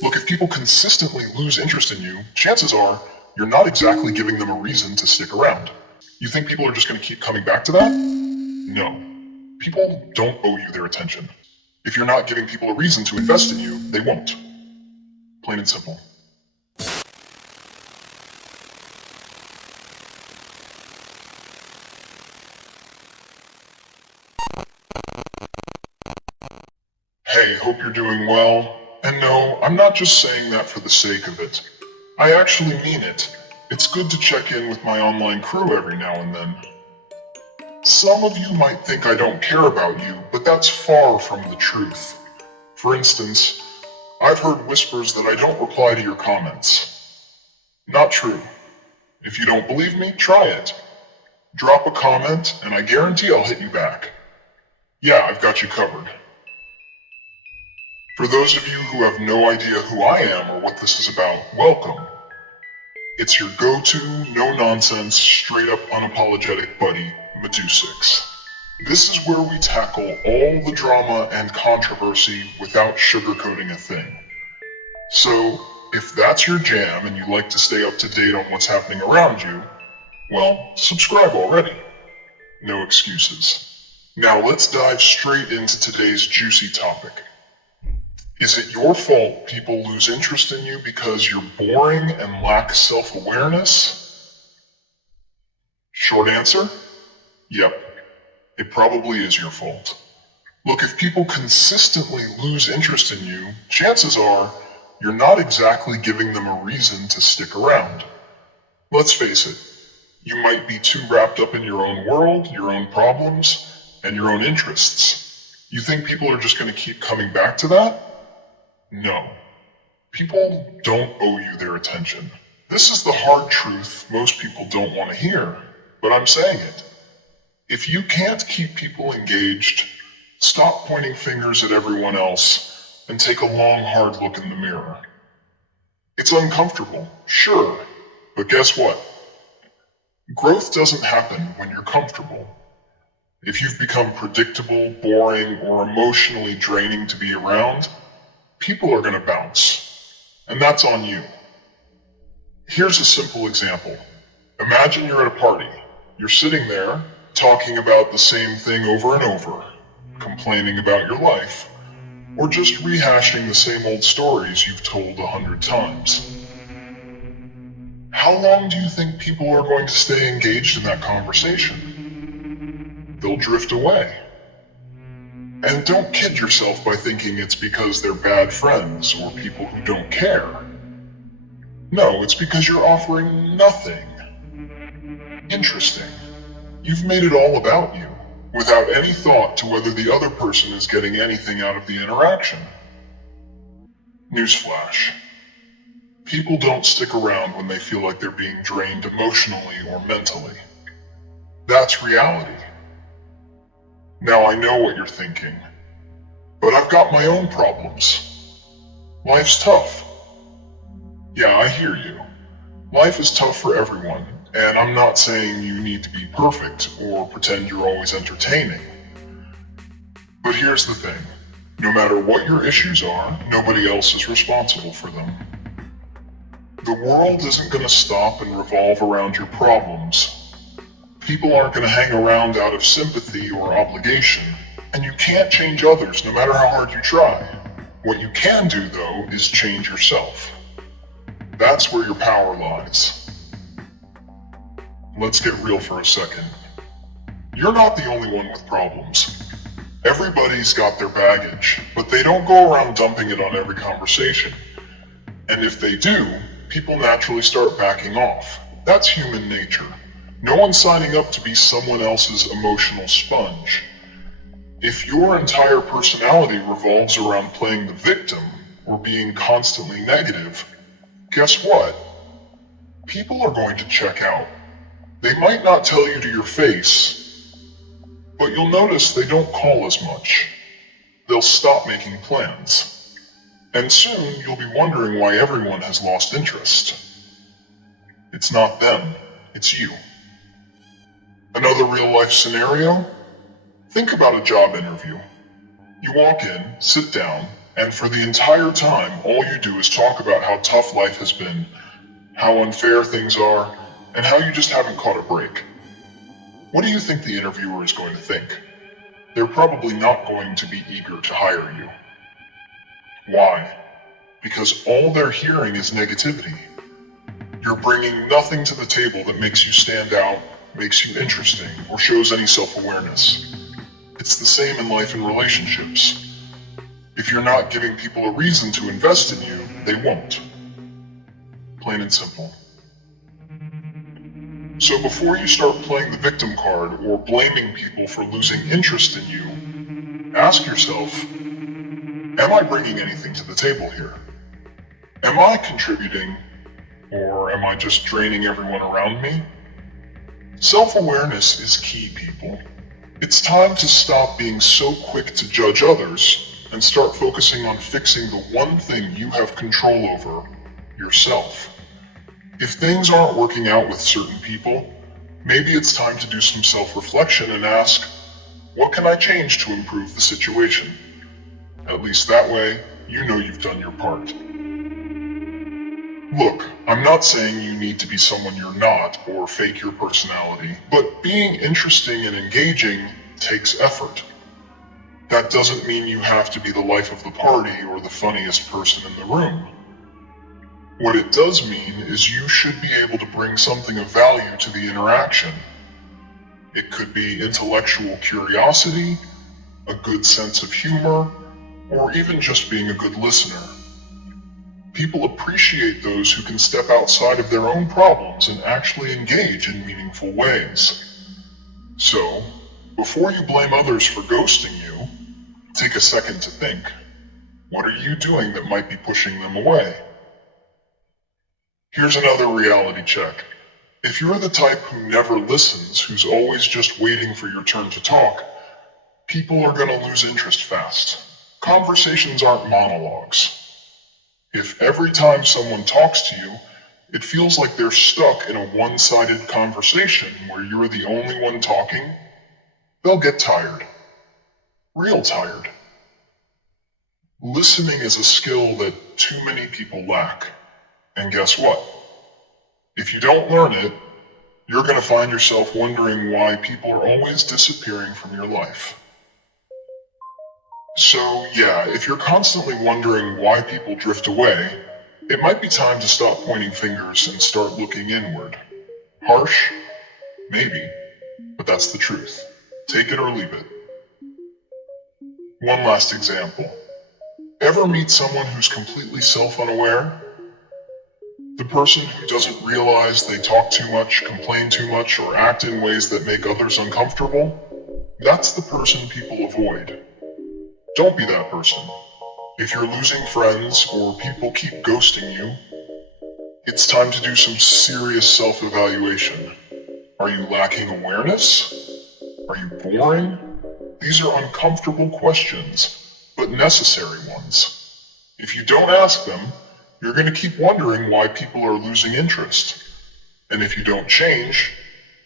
Look, if people consistently lose interest in you, chances are you're not exactly giving them a reason to stick around. You think people are just going to keep coming back to that? No. People don't owe you their attention. If you're not giving people a reason to invest in you, they won't. Plain and simple. Hey, hope you're doing well. And no, I'm not just saying that for the sake of it. I actually mean it. It's good to check in with my online crew every now and then. Some of you might think I don't care about you, but that's far from the truth. For instance, I've heard whispers that I don't reply to your comments. Not true. If you don't believe me, try it. Drop a comment, and I guarantee I'll hit you back. Yeah, I've got you covered. For those of you who have no idea who I am or what this is about, welcome. It's your go-to, no-nonsense, straight-up unapologetic buddy, Medusux. This is where we tackle all the drama and controversy without sugarcoating a thing. So, if that's your jam and you like to stay up to date on what's happening around you, well, subscribe already. No excuses. Now let's dive straight into today's juicy topic. Is it your fault people lose interest in you because you're boring and lack self-awareness? Short answer? Yep, it probably is your fault. Look, if people consistently lose interest in you, chances are you're not exactly giving them a reason to stick around. Let's face it, you might be too wrapped up in your own world, your own problems, and your own interests. You think people are just going to keep coming back to that? No. People don't owe you their attention. This is the hard truth most people don't want to hear, but I'm saying it. If you can't keep people engaged, stop pointing fingers at everyone else and take a long, hard look in the mirror. It's uncomfortable, sure, but guess what? Growth doesn't happen when you're comfortable. If you've become predictable, boring, or emotionally draining to be around, people are going to bounce, and that's on you. Here's a simple example. Imagine you're at a party. You're sitting there, talking about the same thing over and over, complaining about your life, or just rehashing the same old stories you've told 100 times. How long do you think people are going to stay engaged in that conversation? They'll drift away. And don't kid yourself by thinking it's because they're bad friends or people who don't care. No, it's because you're offering nothing interesting. You've made it all about you, without any thought to whether the other person is getting anything out of the interaction. Newsflash. People don't stick around when they feel like they're being drained emotionally or mentally. That's reality. Now I know what you're thinking, but I've got my own problems. Life's tough. Yeah, I hear you. Life is tough for everyone, and I'm not saying you need to be perfect or pretend you're always entertaining. But here's the thing. No matter what your issues are, nobody else is responsible for them. The world isn't going to stop and revolve around your problems. People aren't going to hang around out of sympathy or obligation, and you can't change others no matter how hard you try. What you can do, though, is change yourself. That's where your power lies. Let's get real for a second. You're not the only one with problems. Everybody's got their baggage, but they don't go around dumping it on every conversation. And if they do, people naturally start backing off. That's human nature. No one's signing up to be someone else's emotional sponge. If your entire personality revolves around playing the victim or being constantly negative, guess what? People are going to check out. They might not tell you to your face, but you'll notice they don't call as much. They'll stop making plans. And soon you'll be wondering why everyone has lost interest. It's not them, it's you. Another real-life scenario? Think about a job interview. You walk in, sit down, And for the entire time, all you do is talk about how tough life has been, how unfair things are, and how you just haven't caught a break. What do you think the interviewer is going to think? They're probably not going to be eager to hire you. Why? Because all they're hearing is negativity. You're bringing nothing to the table that makes you stand out, makes you interesting, or shows any self-awareness. It's the same in life and relationships. If you're not giving people a reason to invest in you, they won't. Plain and simple. So before you start playing the victim card or blaming people for losing interest in you, ask yourself, am I bringing anything to the table here? Am I contributing, or am I just draining everyone around me? Self-awareness is key, people. It's time to stop being so quick to judge others and start focusing on fixing the one thing you have control over, yourself. If things aren't working out with certain people, maybe it's time to do some self-reflection and ask, what can I change to improve the situation? At least that way, you know you've done your part. Look, I'm not saying you need to be someone you're not or fake your personality, but being interesting and engaging takes effort. That doesn't mean you have to be the life of the party or the funniest person in the room. What it does mean is you should be able to bring something of value to the interaction. It could be intellectual curiosity, a good sense of humor, or even just being a good listener. People appreciate those who can step outside of their own problems and actually engage in meaningful ways. So, before you blame others for ghosting you, take a second to think. What are you doing that might be pushing them away? Here's another reality check. If you're the type who never listens, who's always just waiting for your turn to talk, people are going to lose interest fast. Conversations aren't monologues. If every time someone talks to you, it feels like they're stuck in a one-sided conversation where you're the only one talking, they'll get tired. Real tired. Listening is a skill that too many people lack. And guess what? If you don't learn it, you're going to find yourself wondering why people are always disappearing from your life. So yeah, if you're constantly wondering why people drift away, it might be time to stop pointing fingers and start looking inward. Harsh? Maybe, but that's the truth. Take it or leave it. One last example. Ever meet someone who's completely self-unaware? The person who doesn't realize they talk too much, complain too much, or act in ways that make others uncomfortable? That's the person people avoid. Don't be that person. If you're losing friends or people keep ghosting you, it's time to do some serious self-evaluation. Are you lacking awareness? Are you boring? These are uncomfortable questions, but necessary ones. If you don't ask them, you're going to keep wondering why people are losing interest. And if you don't change,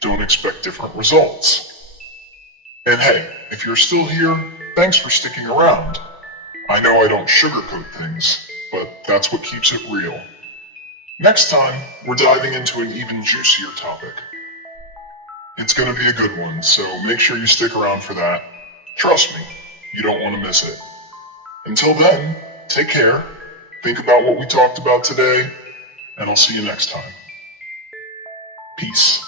don't expect different results. And hey, if you're still here, thanks for sticking around. I know I don't sugarcoat things, but that's what keeps it real. Next time, we're diving into an even juicier topic. It's going to be a good one, so make sure you stick around for that. Trust me, you don't want to miss it. Until then, take care, think about what we talked about today, and I'll see you next time. Peace.